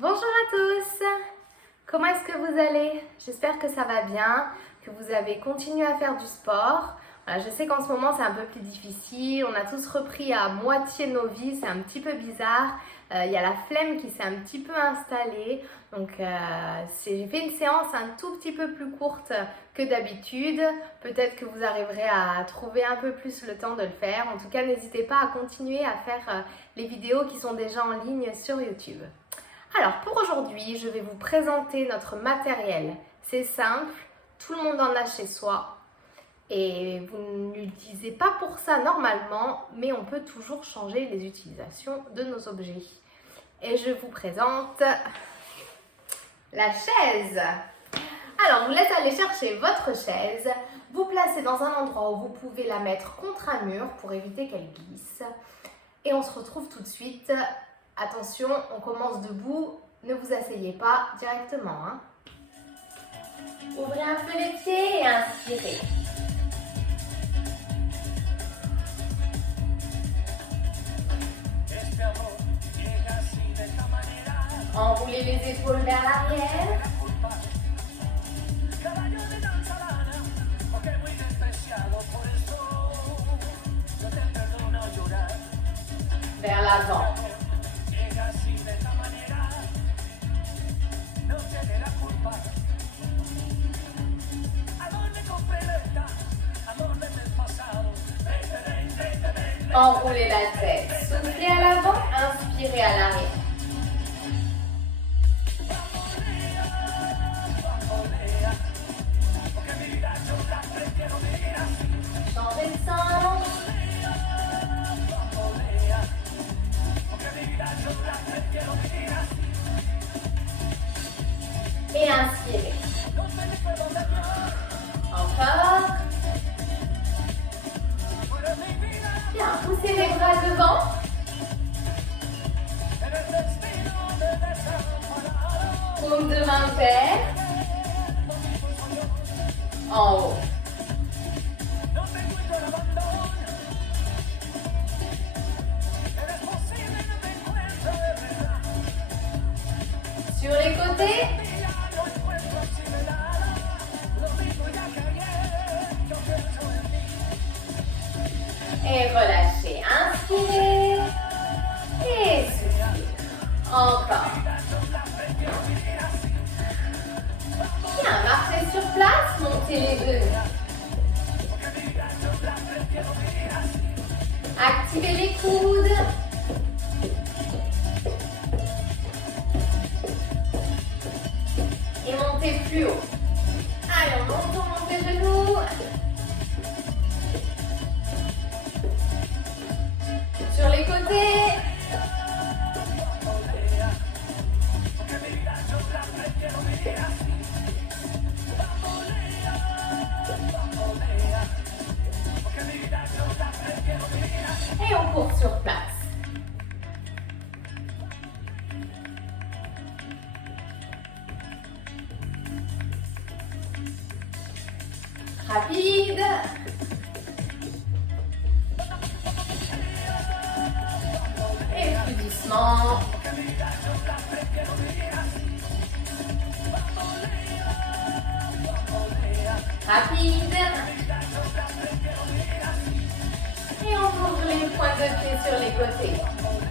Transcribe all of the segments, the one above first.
Bonjour à tous! Comment est-ce que vous allez? J'espère que ça va bien, que vous avez continué à faire du sport. Voilà, je sais qu'en ce moment c'est un peu plus difficile, on a tous repris à moitié nos vies, c'est un petit peu bizarre. Il y a la flemme qui s'est un petit peu installée, donc j'ai fait une séance un tout petit peu plus courte que d'habitude. Peut-être que vous arriverez à trouver un peu plus le temps de le faire. En tout cas, n'hésitez pas à continuer à faire les vidéos qui sont déjà en ligne sur YouTube. Alors pour aujourd'hui, je vais vous présenter notre matériel. C'est simple, tout le monde en a chez soi et vous ne l'utilisez pas pour ça normalement, mais on peut toujours changer les utilisations de nos objets. Et je vous présente la chaise. Alors, je vous laisse aller chercher votre chaise, vous placez dans un endroit où vous pouvez la mettre contre un mur pour éviter qu'elle glisse. Et on se retrouve tout de suite. Attention, on commence debout, ne vous asseyez pas directement. Ouvrez un peu les pieds et inspirez. Enroulez les épaules vers l'arrière. Vers l'avant. Enroulez la tête. Soufflez à l'avant, inspirez à l'arrière. Changez de sens. Et inspirez. Encore. Bien, poussez les bras devant. Paume de main vers. En haut. Sur les côtés. Et relâchez. Inspirez. Et soufflez. Encore. Bien, marchez sur place. Montez les genoux. Activez les coudes. Et montez plus haut. Allez, on monte les genoux. Sur les côtés. Et on court sur place. Rapide. Et plus doucement. Rapide. Et on ouvre les pointes de pied sur les côtés.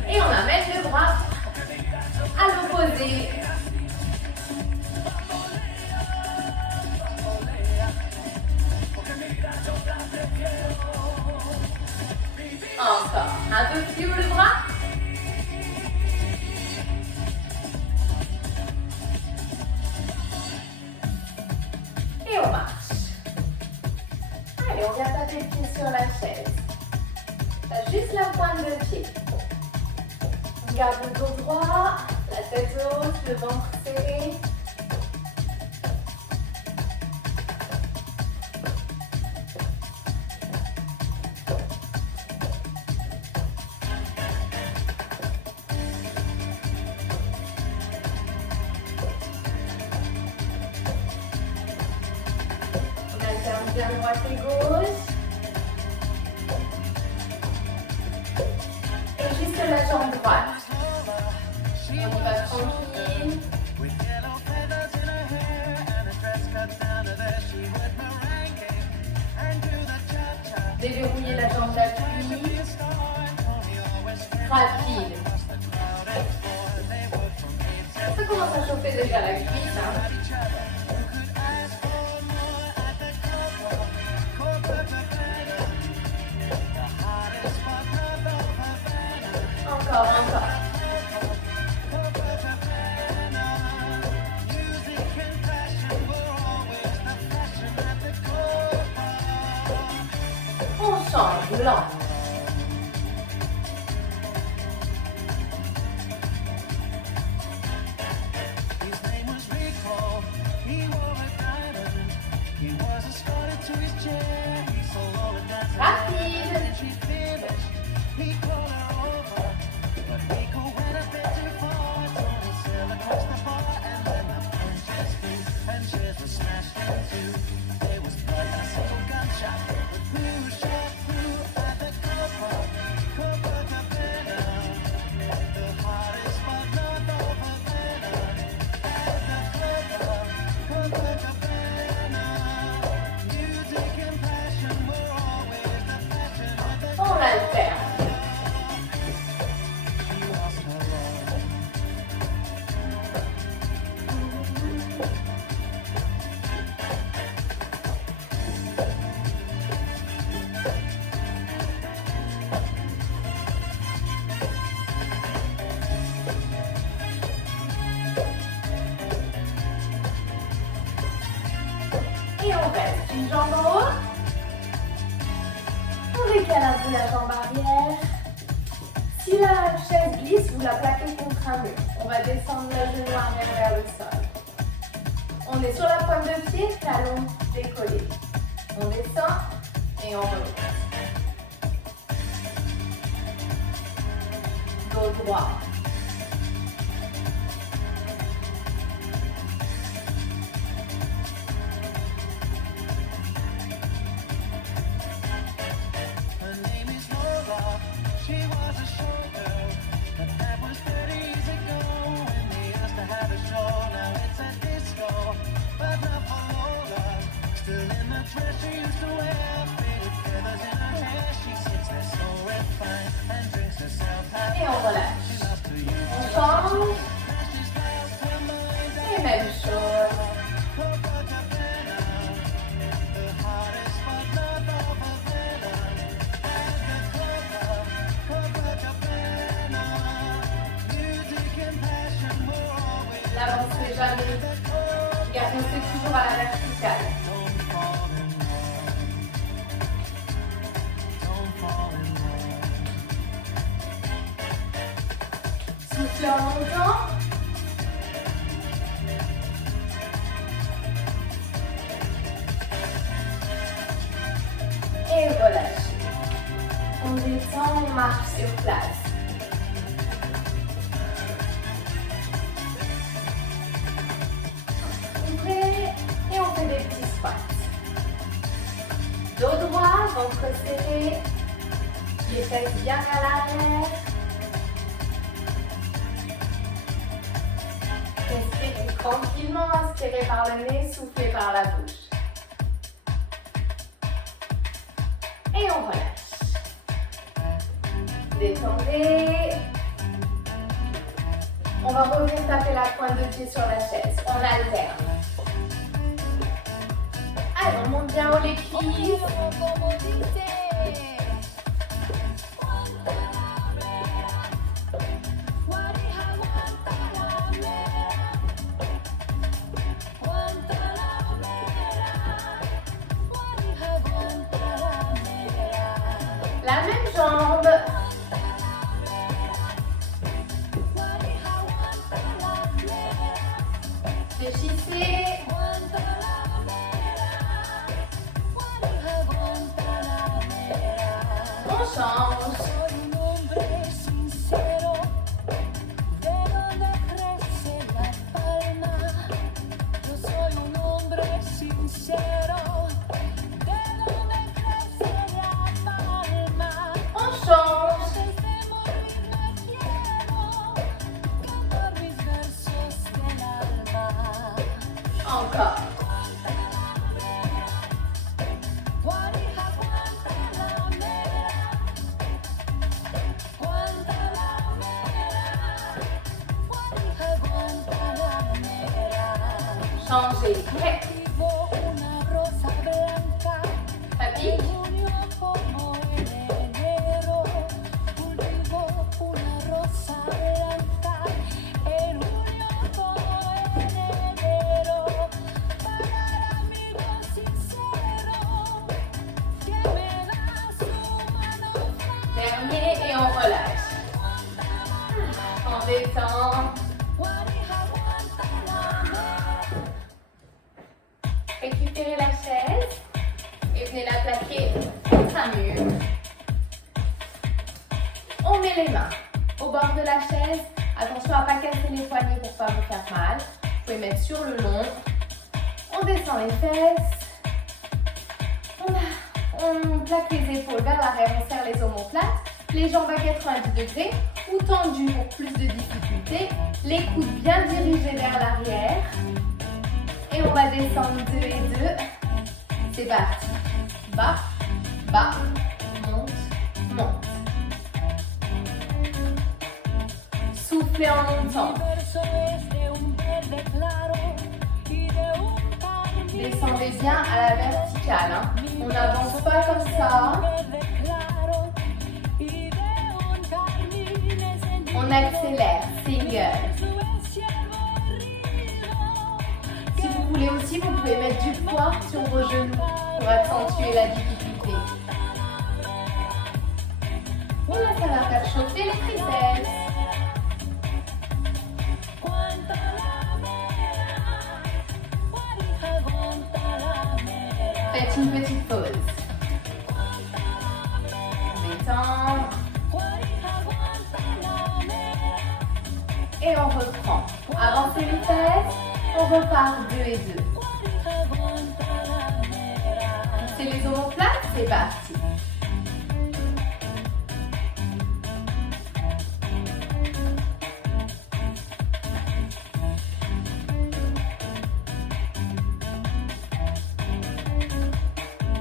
Et on amène le bras à l'opposé. Encore. Un peu plus haut le bras. Et on marche. Allez, on vient taper le pied sur la chaise. Juste la pointe de pied. On garde le dos droit, la tête haute, le ventre serré. On alterne bien droite et gauche. Et juste la jambe droite. On va tranquille. Déverrouillez la jambe d'appui. Rapide. Ça commence à chauffer déjà la cuisse. Encore. On change, lent. On alterne. Et on reste une jambe en haut. On décale un peu la jambe arrière. Si la chaise glisse, vous la plaquez contre un mur. On va descendre le genou arrière vers le sol. On est sur la pointe de pied, talon décollé. On descend et on remonte. Dos droit. Et on relâche. On change. Et même chose. N'avancez jamais. Restez toujours à la verticale. Souffle en montant. Et relâchez. On descend, on marche sur place. Ouvrez et on fait des petits squats. Dos droit, ventre serré, les fesses bien à l'arrière. Respirez tranquillement, inspirez par le nez, soufflez par la bouche. Et on relâche. Détendez. On va revenir taper la pointe de pied sur la chaise. On alterne. Allez, on monte bien haut les cuisses. La même jambe. Fléchissez. On change. Encore. Changez. Prêt. Ça pique. Dernier et on relâche. On détend. Récupérez la chaise et venez la plaquer contre un mur. On met les mains au bord de la chaise. Attention à ne pas casser les poignets pour ne pas vous faire mal. Vous pouvez mettre sur le long. On descend les fesses. On plaque les épaules vers l'arrière, on serre les omoplates. Les jambes à 90 degrés ou tendues pour plus de difficulté. Les coudes bien dirigés vers l'arrière. Et on va descendre 2 et 2. C'est parti. Bas, bas, monte, monte. Soufflez en montant. Descendez bien à la verticale. Hein. On n'avance pas comme ça. On accélère. Single. Si vous voulez aussi, vous pouvez mettre du poids sur vos genoux pour accentuer la difficulté. Voilà, ça va faire chauffer les triceps. Faites une petite pause. Détendre. Et on reprend. Avancez les fesses. On repart 2 et 2. C'est les omoplates, c'est parti.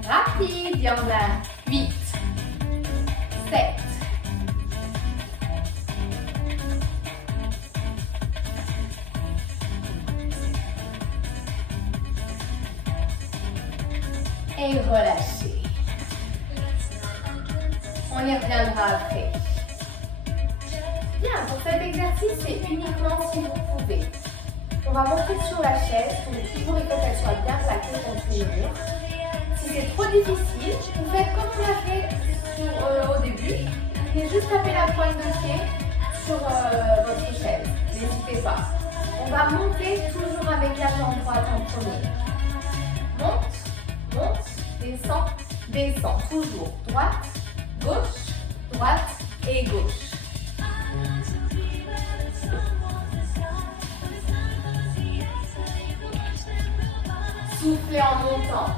Rapide, il y en a 8, 7. Et relâchez. On y reviendra après. Bien, pour cet exercice, c'est uniquement si vous pouvez. On va monter sur la chaise, mais toujours il faut qu'elle soit bien plaquée contre les murs. Si c'est trop difficile, vous faites comme on a fait au début. Et juste taper la pointe de pied sur votre chaise. N'hésitez pas. On va monter toujours avec la jambe droite en premier. Monte. Monte, descend, descend. Toujours droite, et gauche. Soufflez en montant.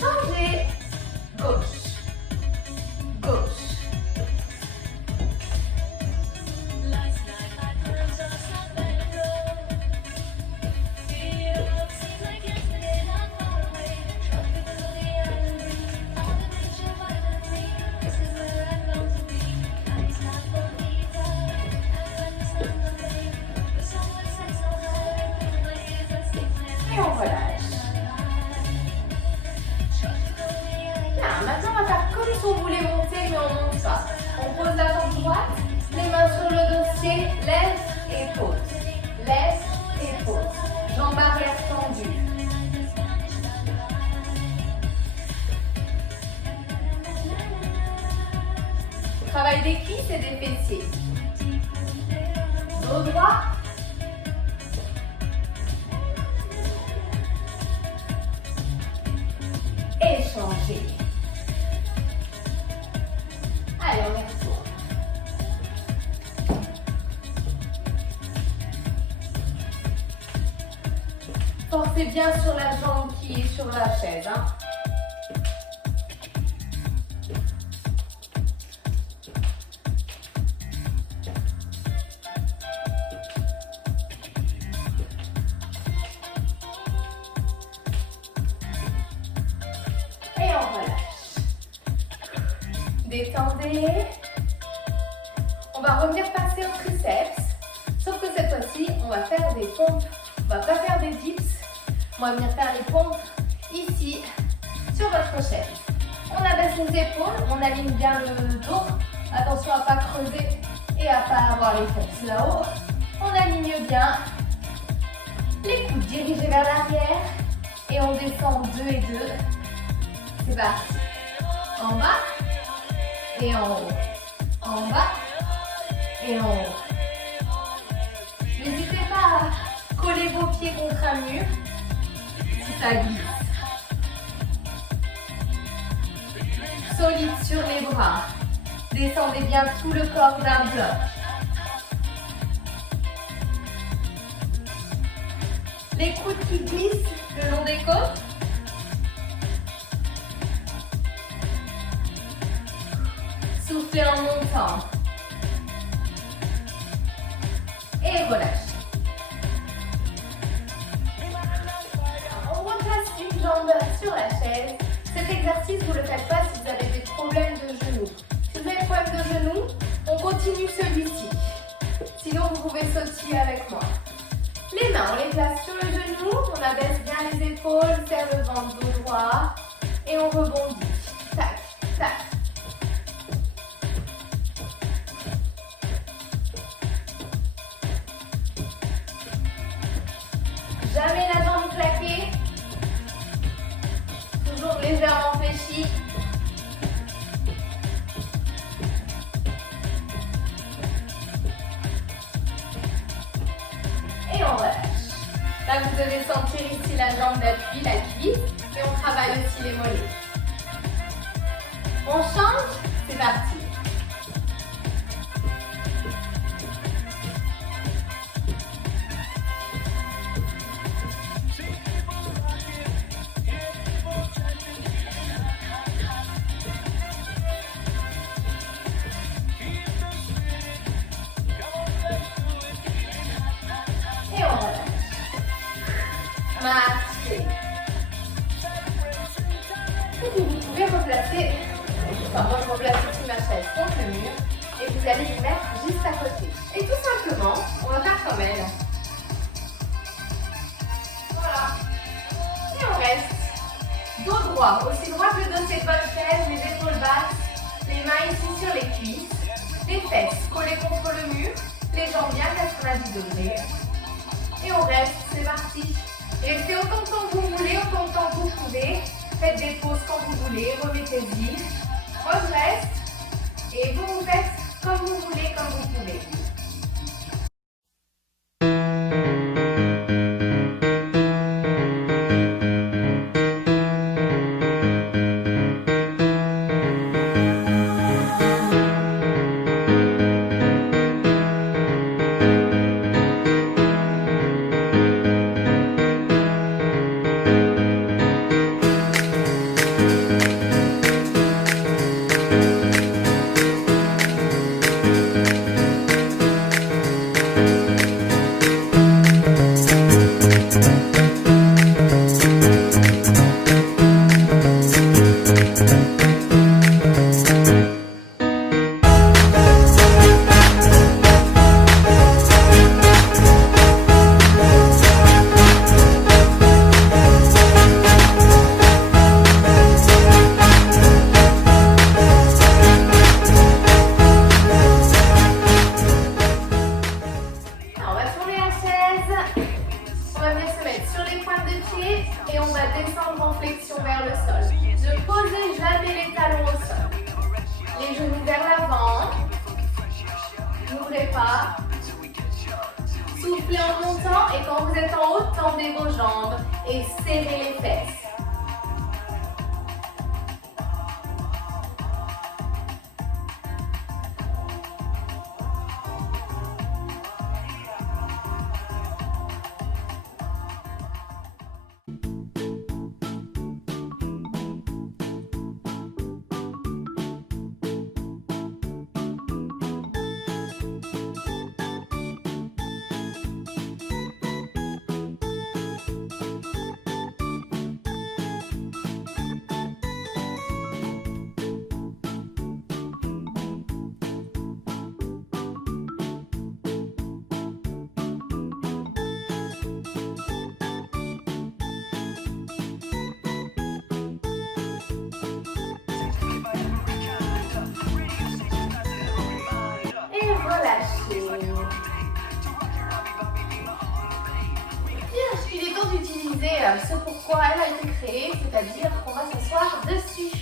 Changez. Gauche. Et on relâche. Bien, maintenant on va faire comme si on voulait monter, mais on ne monte pas. On pose la jambe droite, les mains sur le dossier, lève et pose. Lève et pose. Jambe arrière tendue. Travail des cuisses et des fessiers. Dos droit. Et changer. Allez, on y retourne. Forcez bien sur la jambe qui est sur la chaise. Hein. détendez. On va revenir passer au triceps. Sauf que cette fois-ci, on va faire des pompes. On va pas faire des dips. On va venir faire les pompes ici, sur votre chaise. On abaisse les épaules, on aligne bien le dos. Attention à ne pas creuser et à ne pas avoir les fesses là-haut. On aligne bien. Les coudes dirigés vers l'arrière. Et on descend 2 et 2. C'est parti. En bas et en haut. En bas et en haut. N'hésitez pas à coller vos pieds contre un mur si ça glisse. Solide sur les bras. Descendez bien tout le corps d'un bloc. Les coudes qui glissent le long des côtes. Soufflez en montant. Et relâchez. On replace une jambe sur la chaise. Cet exercice, vous ne le faites pas si vous avez des problèmes de genoux. Si vous avez des problèmes de genoux, on continue celui-ci. Sinon, vous pouvez sautiller avec moi. Les mains, on les place sur le genou, on abaisse bien les épaules, serre le ventre, dos droit, et on rebondit. Tac, tac. Jamais la jambe claquée. Toujours légèrement fléchie. Et on relâche. Là, vous devez sentir ici la jambe d'appui, la cuisse. Et on travaille aussi les mollets. On change, c'est parti. Et on relâche. Marchez. Et puis vous pouvez replacer, enfin moi je replace aussi ma chaise contre le mur et vous allez vous mettre juste à côté. Et tout simplement, on va faire comme elle. Voilà. Et on reste dos droit, aussi droit que le dossier de votre chaise, les épaules basses, les mains ici sur les cuisses, les fesses collées contre le mur, les jambes bien 90 degrés. Et on reste, c'est parti. Et restez autant de temps que vous voulez, autant de temps que vous pouvez. Faites des pauses quand vous voulez, remettez-y. Moi je reste et vous vous faites comme vous voulez, comme vous pouvez. Et on va descendre en flexion vers le sol. Ne posez jamais les talons au sol. Les genoux vers l'avant. N'ouvrez pas. Soufflez en montant et quand vous êtes en haut, tendez vos jambes et serrez les fesses. Bien, il est temps d'utiliser ce pourquoi elle a été créée, c'est-à-dire qu'on va s'asseoir dessus.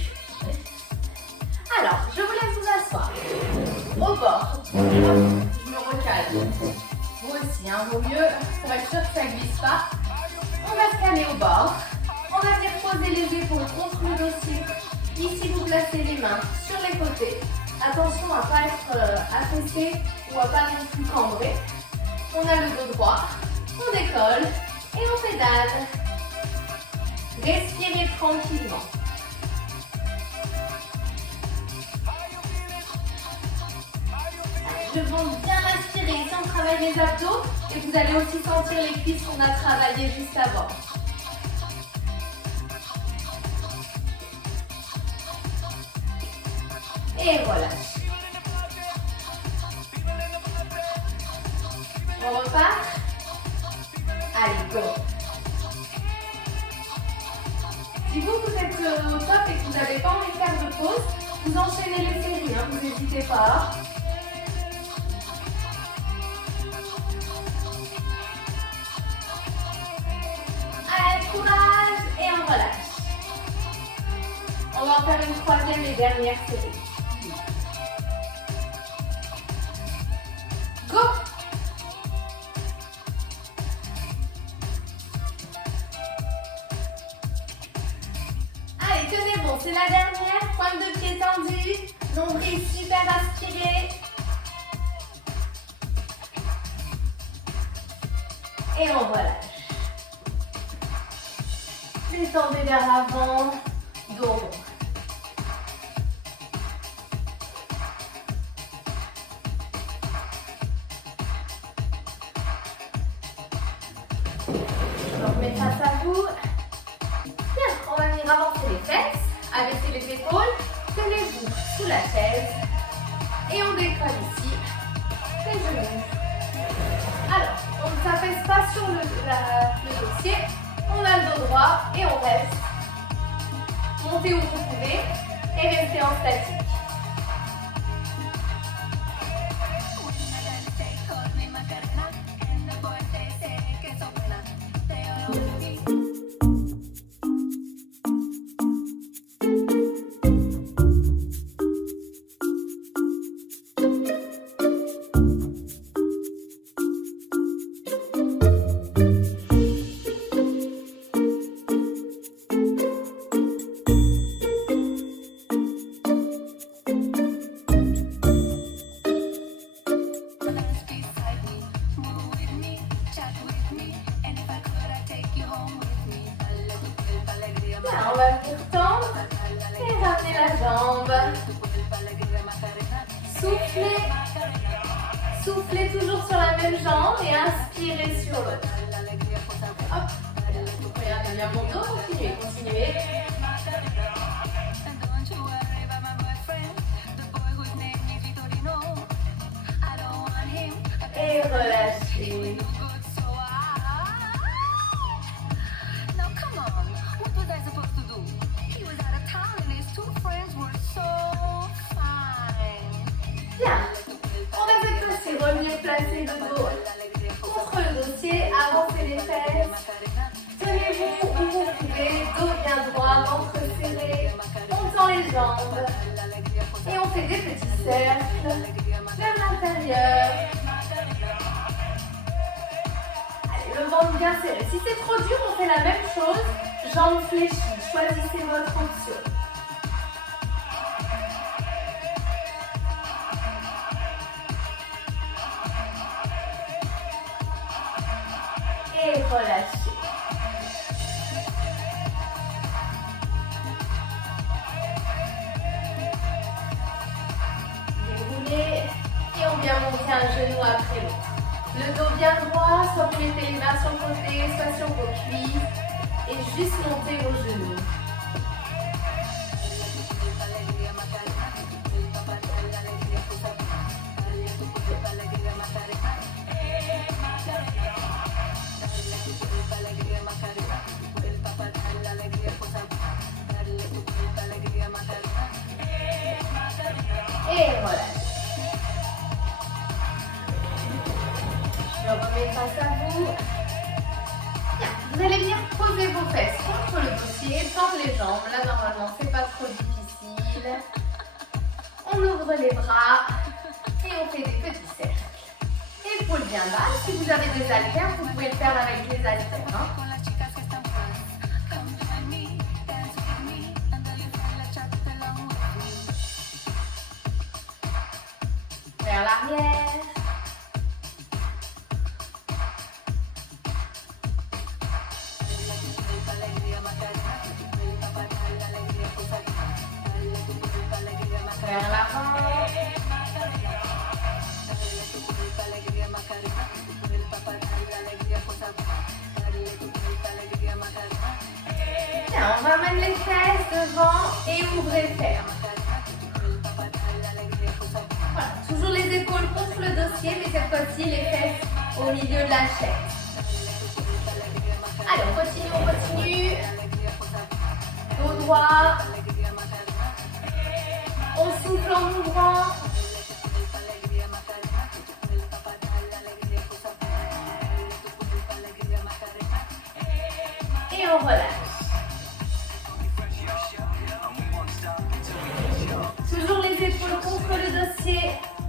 Alors, je vous laisse vous asseoir au bord. Je me recale. Vous aussi, vaut mieux pour être sûr que ça ne glisse pas. On va se caler au bord. On va venir poser les épaules contre le dossier. Ici, vous placez les mains sur les côtés. Attention à ne pas être affaissé ou à ne pas non plus cambrer. On a le dos droit. On décolle et on pédale. Respirez tranquillement. Je demande bien respirer. Ici, on travaille les abdos et vous allez aussi sentir les cuisses qu'on a travaillées juste avant. Et relâche. On repart. Allez, go. Si vous êtes au top et que vous n'avez pas envie de faire de pause, vous enchaînez les séries, vous n'hésitez pas. Allez, courage et on relâche. On va en faire une troisième et dernière série. Go! Allez, tenez bon, c'est la dernière. Pointe de pied tendue, nombril super aspiré. Et on relâche. Descendez vers l'avant, dos rond. Je me remets face à vous. Bien, on va venir avancer les fesses, abaisser les épaules, tenez-vous sous la chaise et on décolle ici les genoux. Alors, on ne s'affaisse pas sur le dossier, on a le dos droit et on reste. Montez où vous pouvez et restez en statique. On va venir tendre et ramener la jambe. Soufflez. Soufflez toujours sur la même jambe et inspirez sur l'autre. Hop. Regardez bien mon dos. Continuez, continuez. Et relâchez. Bien. On va cette fois-ci revenir placer le dos contre le dossier, avancer les fesses. Tenez-vous où vous pouvez, dos bien droit, ventre serré. On tend les jambes. Et on fait des petits cercles vers l'intérieur. Allez, le ventre bien serré. Si c'est trop dur, on fait la même chose. Jambes fléchies. Choisissez votre option. Et relâchez. Déroulez et on vient monter un genou après l'autre. Le dos bien droit, soit vous mettez les mains sur le côté, soit sur vos cuisses et juste montez vos genoux. Et relâchez. Je remets face à vous. Bien. Vous allez venir poser vos fesses contre le dossier, tendre les jambes. Là, normalement, c'est pas trop difficile. On ouvre les bras et on fait des petits cercles. Épaules bien bas. Si vous avez des haltères, vous pouvez le faire avec les haltères. Hein. Vers l'arrière. Vers l'avant. Bien, on ramène les fesses devant et ouvrez ferme. Voilà, toujours les épaules contre le dossier, mais cette fois-ci les fesses au milieu de la chaise. Allez, on continue. Dos droit. On souffle en ouvrant. Et on relâche. Toujours les épaules contre le dossier.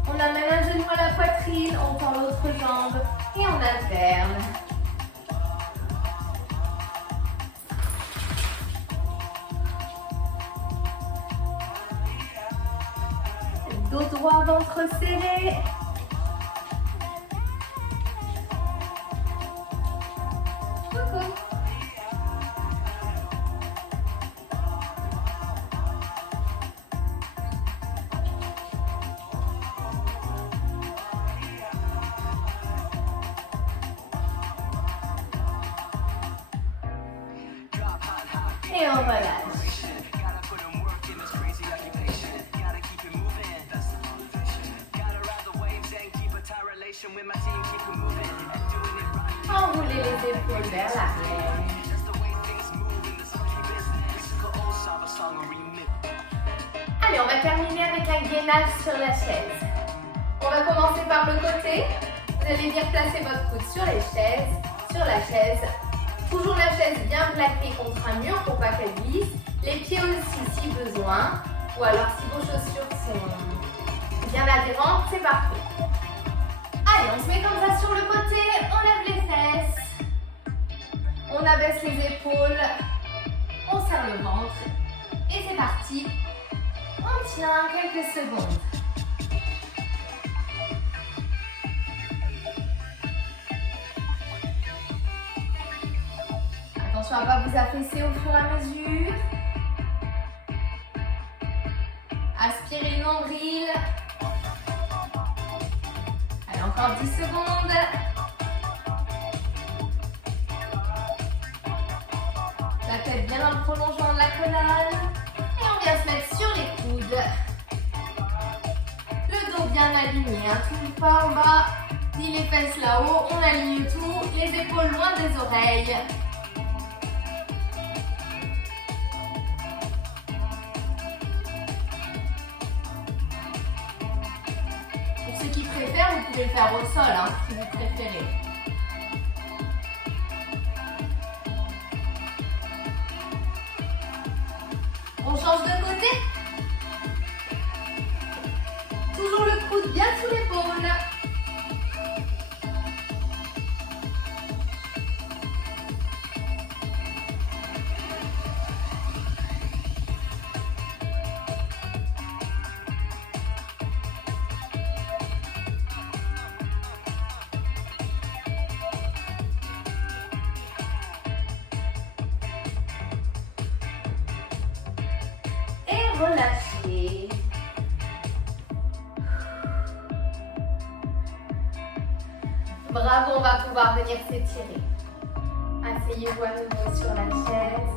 On amène un genou à la poitrine, on tend l'autre jambe et on alterne. Dos droit, ventre serré. Coucou. Et on relâche. Enroulez les épaules vers l'arrière. Allez, on va terminer avec un gainage sur la chaise. On va commencer par le côté. Vous allez venir placer votre coude sur la chaise. Toujours la chaise bien plaquée contre un mur pour pas qu'elle glisse. Les pieds aussi si besoin. Ou alors si vos chaussures sont bien adhérentes, c'est parfait. Allez, on se met comme ça sur le côté, on lève les fesses, on abaisse les épaules, on serre le ventre et c'est parti. On tient quelques secondes. Attention à ne pas vous affaisser au fur et à mesure. Aspirez le nombril. Allez, encore 10 secondes. La tête bien dans le prolongement de la colonne. Et on vient se mettre sur les coudes. Le dos bien aligné, hein, toujours pas en bas, ni les fesses là-haut. On aligne tout, les épaules loin des oreilles. Pour ceux qui préfèrent, vous pouvez le faire au sol, hein, si vous préférez. On change de côté. Toujours le coude bien sous l'épaule. Et relâchez. Bravo, on va pouvoir venir s'étirer. Asseyez-vous à nouveau sur la chaise.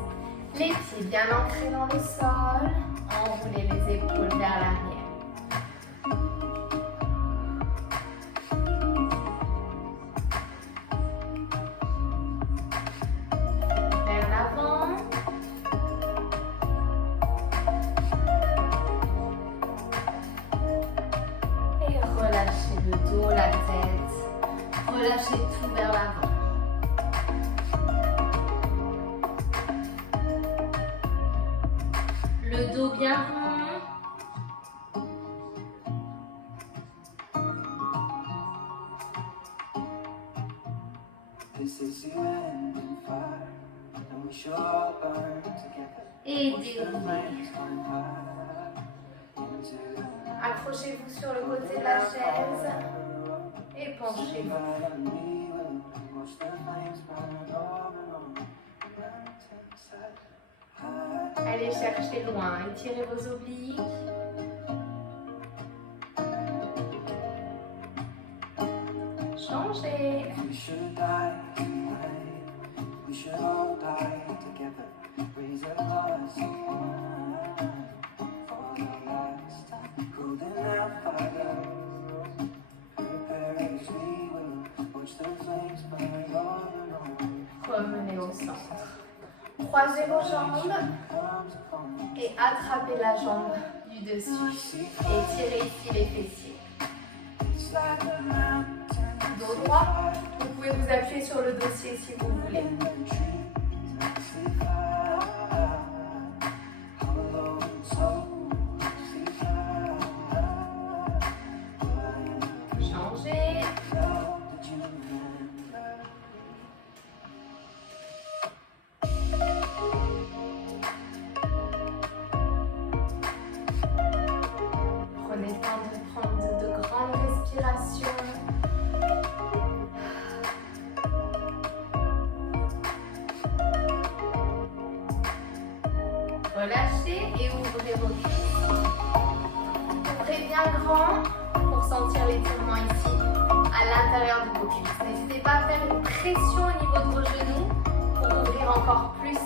Les pieds bien ancrés dans le sol. Enroulez les épaules vers l'arrière. Vers l'avant. Et relâchez le dos, la tête. relâchez tout vers l'avant. Le dos bien rond. Et déroulez. Accrochez-vous sur le côté de la chaise et penchez-vous. Allez chercher loin, étirez vos obliques. Changez. Revenez au centre. Croisez vos jambes et attrapez la jambe du dessus. Étirez ici les fessiers. Dos droit, vous pouvez vous appuyer sur le dossier si vous voulez. Changez. Prenez le temps de prendre de grandes respirations. Relâchez et ouvrez vos cuisses. Ouvrez bien grand pour sentir l'étirement ici, à l'intérieur de vos cuisses. N'hésitez pas à faire une pression au niveau de vos genoux pour ouvrir encore plus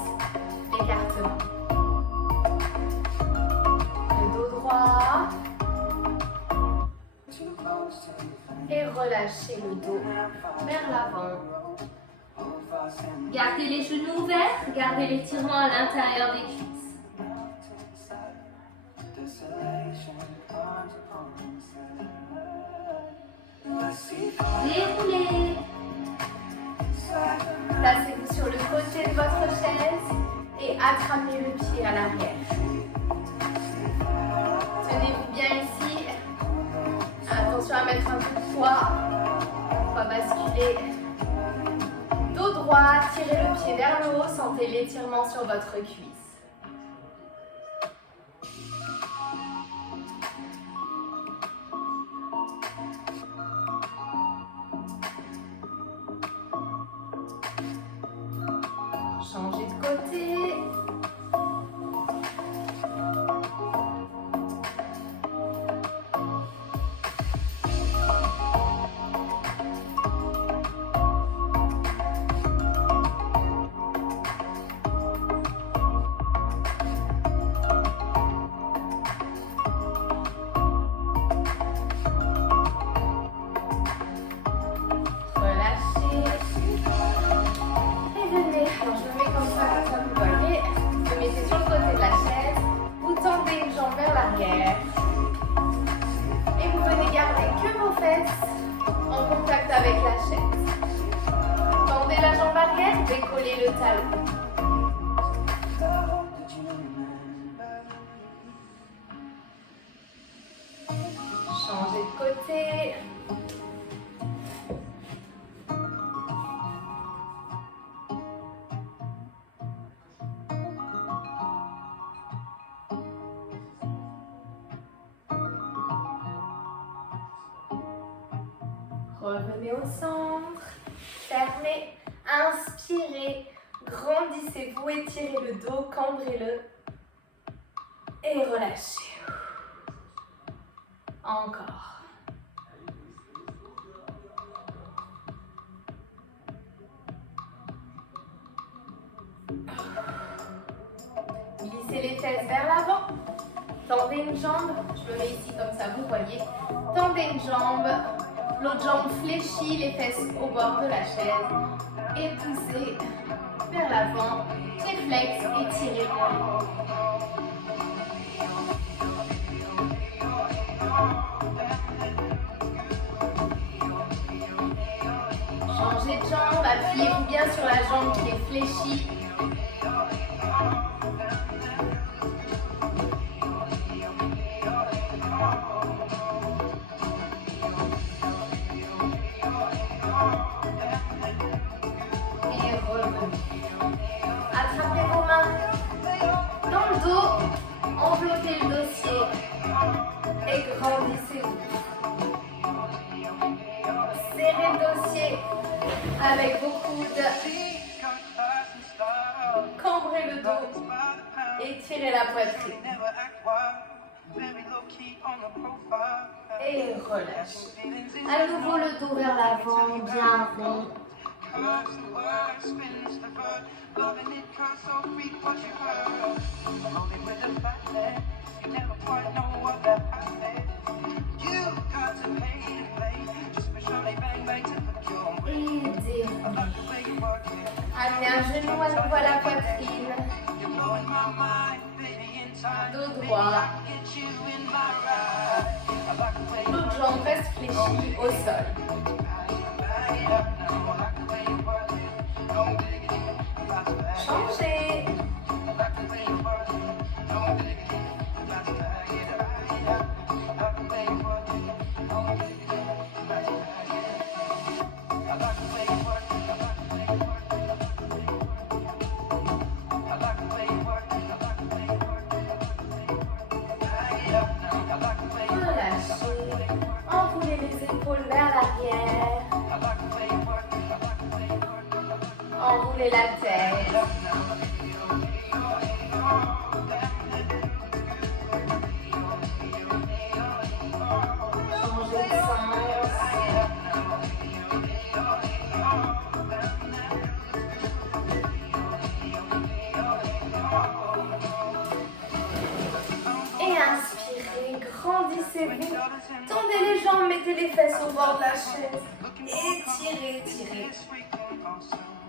l'écartement. Le dos droit. Et relâchez le dos vers l'avant. Gardez les genoux ouverts, gardez l'étirement à l'intérieur des cuisses. Déroulez. Placez-vous sur le côté de votre chaise et attrapez le pied à l'arrière. Tenez-vous bien ici. Attention à mettre un peu de poids. On va basculer. Dos droit, tirez le pied vers le haut, sentez l'étirement sur votre cuisse. Changez de côté. En contact avec la chaise. Tendez la jambe arrière, décollez le talon. Changez de côté. Revenez au centre, fermez, inspirez, grandissez-vous, étirez le dos, cambrez-le et relâchez. Encore. Glissez les fesses vers l'avant, tendez une jambe, je me mets ici comme ça, vous voyez, tendez une jambe. L'autre jambe fléchit, les fesses au bord de la chaise et poussez vers l'avant, réflexe, étirez bien. Changez de jambe, appuyez-vous bien sur la jambe qui est fléchie. Et revenez. Attrapez vos mains dans le dos, enveloppez le dossier et grandissez-vous. Serrez le dossier avec vos coudes, cambrez le dos et tirez la poitrine. Et relâchez. À nouveau le dos vers l'avant, bien rond. Et déroulez. Amenez un genou à nouveau à la poitrine. Dos droit. L'autre jambe reste fléchie au sol. Changez. Relâchez. Enroulez les épaules vers l'arrière. Enroulez la tête. Changez de sens. Et inspirez, grandissez-vous. Tendez les jambes, mettez les fesses au bord de la chaise. Étirez, étirez.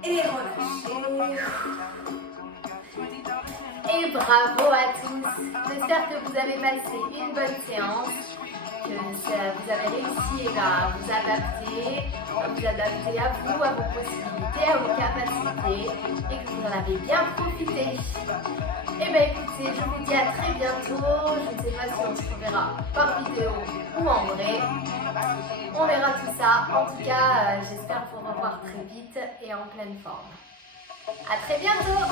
Et relâchez. Et bravo à tous. J'espère que vous avez passé une bonne séance, que vous avez réussi à vous adapter à vous, à vos possibilités, à vos capacités et que vous en avez bien profité. Et bien écoutez, je vous dis à très bientôt. Je ne sais pas si on se reverra par vidéo ou en vrai. On verra tout ça. En tout cas, j'espère vous revoir très vite et en pleine forme. À très bientôt!